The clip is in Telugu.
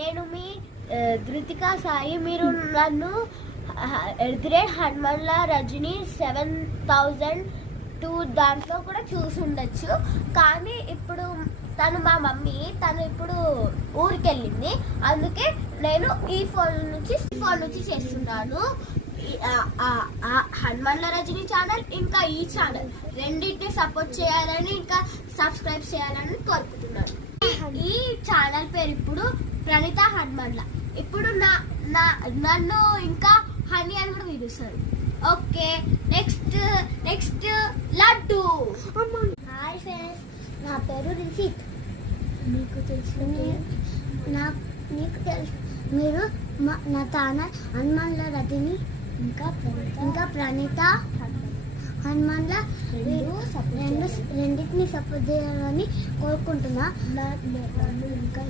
నేను మీ ధృతిక సాయి. మీరు నన్ను @హనుమన్ల రజని 7002 దాంట్లో కూడా చూసి ఉండొచ్చు. కానీ ఇప్పుడు తను మా మమ్మీ, తను ఇప్పుడు ఊరికి వెళ్ళింది. అందుకే నేను ఈ ఫోన్ నుంచి చేస్తున్నాను. హనుమన్ల రజని ఛానల్ ఇంకా ఈ ఛానల్ రెండింటిని సపోర్ట్ చేయాలని, ఇంకా సబ్స్క్రైబ్ చేయాలని కోరుకుంటున్నాను. ఈ ఛానల్ పేరు ఇప్పుడు ప్రణీత హనుమన్ల. ఇప్పుడు నన్ను ఇంకా హనీ అని కూడా పిలుస్తారు. Okay, next laddu. Hi friends, నా పేరు రిషిత్. మీకు తెలుసు, నీకు తెలుసు. మీరు నా ఛానల్ హనుమన్ల రజని ఇంకా ప్రణీత హనుమన్ల రెండింటిని సపోర్ట్ చేయాలని కోరుకుంటున్నా. ఇంకా